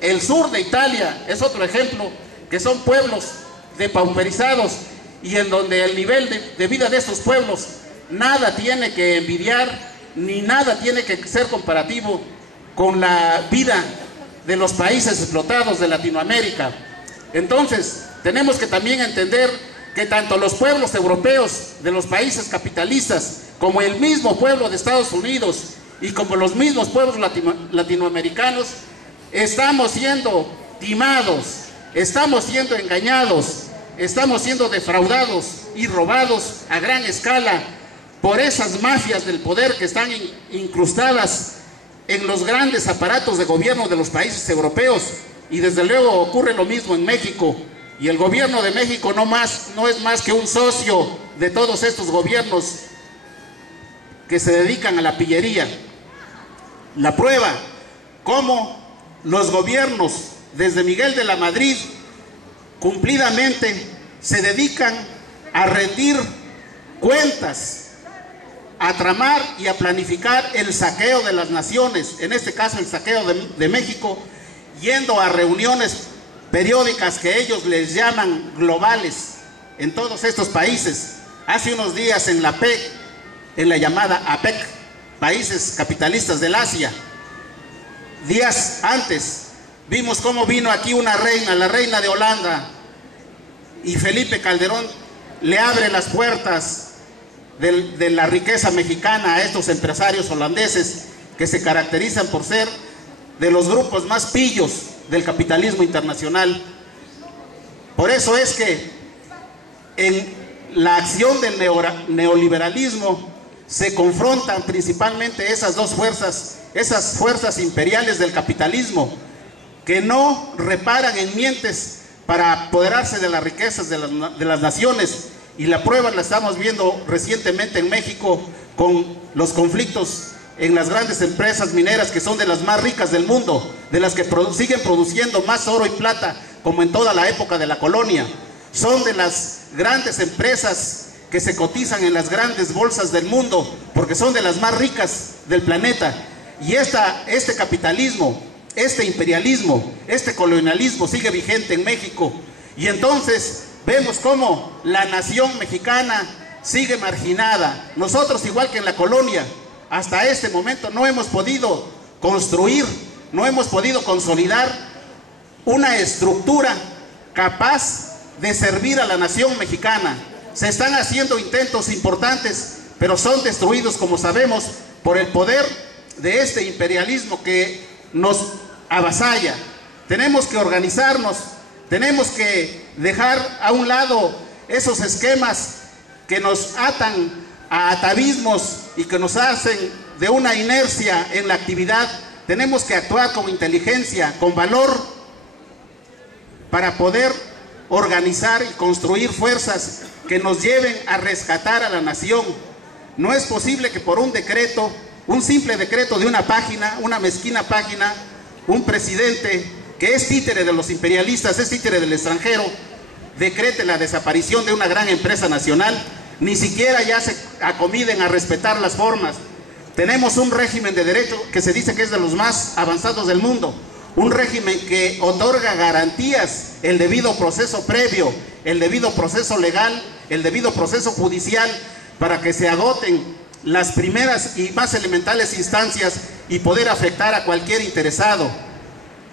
El sur de Italia es otro ejemplo, que son pueblos depauperizados y en donde el nivel de vida de estos pueblos nada tiene que envidiar, ni nada tiene que ser comparativo con la vida de los países explotados de Latinoamérica. Entonces, tenemos que también entender que tanto los pueblos europeos de los países capitalistas, como el mismo pueblo de Estados Unidos y como los mismos pueblos latinoamericanos, estamos siendo timados, estamos siendo engañados, estamos siendo defraudados y robados a gran escala por esas mafias del poder que están incrustadas en los grandes aparatos de gobierno de los países europeos. Y desde luego ocurre lo mismo en México, y el gobierno de México no es más que un socio de todos estos gobiernos que se dedican a la pillería. La prueba, cómo los gobiernos desde Miguel de la Madrid cumplidamente se dedican a rendir cuentas, a tramar y a planificar el saqueo de las naciones, en este caso el saqueo de México, yendo a reuniones periódicas que ellos les llaman globales en todos estos países. Hace unos días en la PEC, en la llamada APEC, países capitalistas del Asia, días antes vimos cómo vino aquí una reina, la reina de Holanda, y Felipe Calderón le abre las puertas de la riqueza mexicana a estos empresarios holandeses que se caracterizan por ser de los grupos más pillos del capitalismo internacional. Por eso es que en la acción del neoliberalismo se confrontan principalmente esas dos fuerzas, esas fuerzas imperiales del capitalismo, que no reparan en mientes para apoderarse de las riquezas de las naciones. Y la prueba la estamos viendo recientemente en México con los conflictos en las grandes empresas mineras, que son de las más ricas del mundo, de las que siguen produciendo más oro y plata como en toda la época de la colonia. Son de las grandes empresas que se cotizan en las grandes bolsas del mundo, porque son de las más ricas del planeta. Y este capitalismo, este imperialismo, este colonialismo sigue vigente en México. Y entonces vemos cómo la nación mexicana sigue marginada. Nosotros, igual que en la colonia, hasta este momento no hemos podido construir, no hemos podido consolidar una estructura capaz de servir a la nación mexicana. Se están haciendo intentos importantes, pero son destruidos, como sabemos, por el poder de este imperialismo que nos avasalla. Tenemos que organizarnos, tenemos que dejar a un lado esos esquemas que nos atan a atavismos y que nos hacen de una inercia en la actividad. Tenemos que actuar con inteligencia, con valor, para poder organizar y construir fuerzas que nos lleven a rescatar a la nación. No es posible que por un decreto, un simple decreto de una página, una mezquina página, un presidente que es títere de los imperialistas, es títere del extranjero, decrete la desaparición de una gran empresa nacional. Ni siquiera ya se acomiden a respetar las formas. Tenemos un régimen de derecho que se dice que es de los más avanzados del mundo, un régimen que otorga garantías, el debido proceso previo, el debido proceso legal, el debido proceso judicial, para que se agoten las primeras y más elementales instancias y poder afectar a cualquier interesado.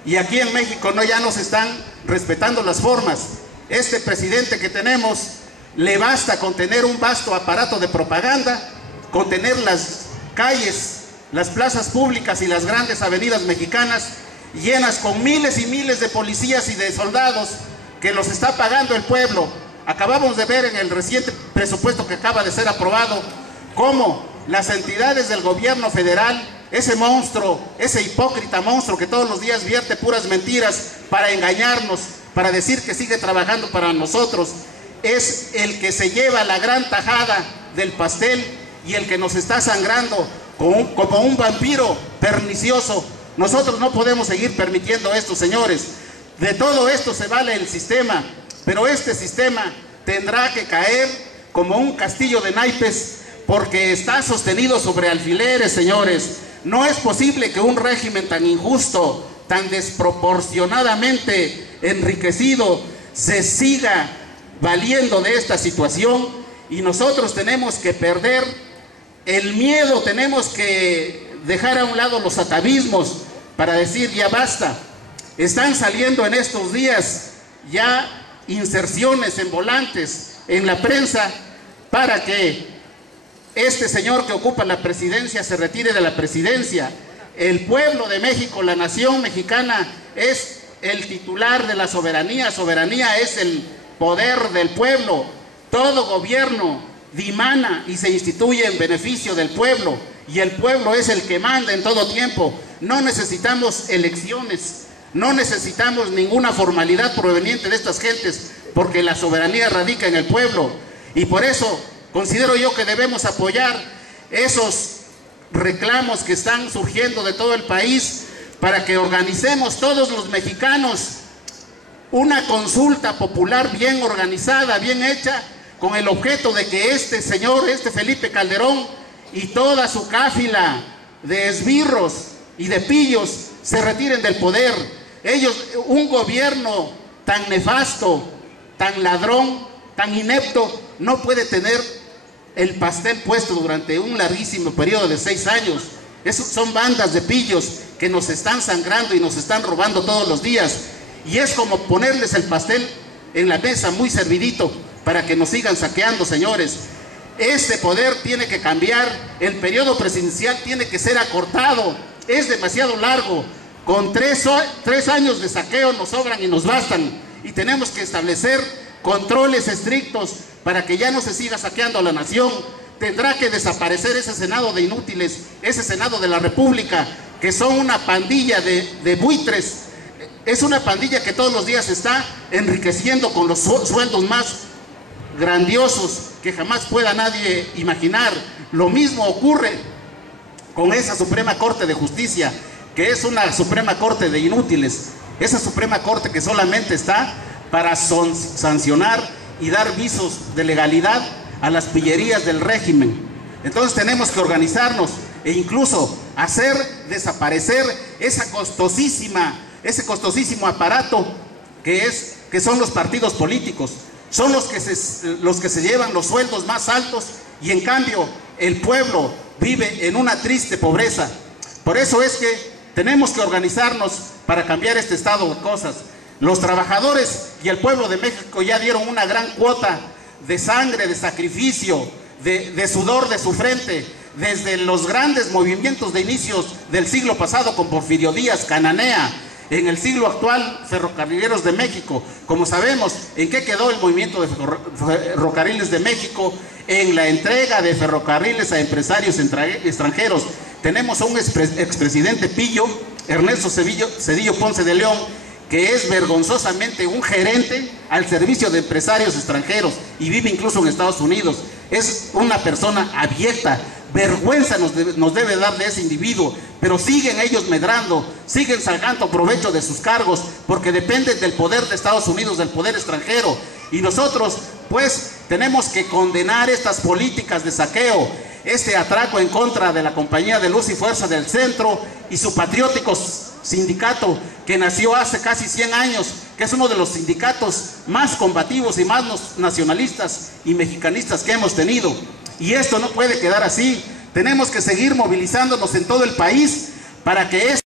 Y aquí en México ya no se están respetando las formas. Este presidente que tenemos, le basta con tener un vasto aparato de propaganda, con tener las calles, las plazas públicas y las grandes avenidas mexicanas llenas con miles y miles de policías y de soldados que los está pagando el pueblo. Acabamos de ver en el reciente presupuesto que acaba de ser aprobado cómo las entidades del gobierno federal, ese monstruo, ese hipócrita monstruo que todos los días vierte puras mentiras para engañarnos, para decir que sigue trabajando para nosotros, es el que se lleva la gran tajada del pastel y el que nos está sangrando como un vampiro pernicioso. Nosotros no podemos seguir permitiendo esto, señores. De todo esto se vale el sistema, pero este sistema tendrá que caer como un castillo de naipes, porque está sostenido sobre alfileres, señores. No es posible que un régimen tan injusto, tan desproporcionadamente enriquecido se siga valiendo de esta situación, y nosotros tenemos que perder el miedo, tenemos que dejar a un lado los atavismos para decir ya basta. Están saliendo en estos días ya inserciones en volantes en la prensa para que este señor que ocupa la presidencia se retire de la presidencia. El pueblo de México, la nación mexicana, es el titular de la soberanía. Soberanía es el poder del pueblo. Todo gobierno dimana y se instituye en beneficio del pueblo, y el pueblo es el que manda en todo tiempo. No necesitamos elecciones, no necesitamos ninguna formalidad proveniente de estas gentes, porque la soberanía radica en el pueblo. Y por eso considero yo que debemos apoyar esos reclamos que están surgiendo de todo el país, para que organicemos todos los mexicanos una consulta popular bien organizada, bien hecha, con el objeto de que este señor, este Felipe Calderón y toda su cáfila de esbirros y de pillos se retiren del poder. Ellos, un gobierno tan nefasto, tan ladrón, tan inepto, no puede tener el pastel puesto durante un larguísimo periodo de 6 años. Son bandas de pillos que nos están sangrando y nos están robando todos los días. Y es como ponerles el pastel en la mesa muy servidito para que nos sigan saqueando, señores. Este poder tiene que cambiar, el periodo presidencial tiene que ser acortado, es demasiado largo. Con 3 años de saqueo nos sobran y nos bastan, y tenemos que establecer controles estrictos para que ya no se siga saqueando a la nación. Tendrá que desaparecer ese Senado de inútiles, ese Senado de la República, que son una pandilla de buitres. Es una pandilla que todos los días se está enriqueciendo con los sueldos más grandiosos que jamás pueda nadie imaginar. Lo mismo ocurre con esa Suprema Corte de Justicia, que es una Suprema Corte de inútiles. Esa Suprema Corte que solamente está para sancionar y dar visos de legalidad a las pillerías del régimen. Entonces tenemos que organizarnos e incluso hacer desaparecer ese costosísimo aparato que son los partidos políticos. Son los que se llevan los sueldos más altos, y en cambio el pueblo vive en una triste pobreza. Por eso es que tenemos que organizarnos para cambiar este estado de cosas. Los trabajadores y el pueblo de México ya dieron una gran cuota de sangre, de sacrificio, de sudor de su frente, desde los grandes movimientos de inicios del siglo pasado con Porfirio Díaz, Cananea. En el siglo actual, Ferrocarrileros de México. Como sabemos, ¿en qué quedó el movimiento de Ferrocarriles de México? En la entrega de ferrocarriles a empresarios extranjeros. Tenemos a un expresidente pillo, Ernesto Zedillo Ponce de León, que es vergonzosamente un gerente al servicio de empresarios extranjeros y vive incluso en Estados Unidos. Es una persona abyecta. Vergüenza nos debe dar de ese individuo, pero siguen ellos medrando, siguen sacando provecho de sus cargos, porque dependen del poder de Estados Unidos, del poder extranjero. Y nosotros, pues, tenemos que condenar estas políticas de saqueo, este atraco en contra de la Compañía de Luz y Fuerza del Centro y su patriótico sindicato, que nació hace casi 100 años, que es uno de los sindicatos más combativos y más nacionalistas y mexicanistas que hemos tenido. Y esto no puede quedar así. Tenemos que seguir movilizándonos en todo el país para que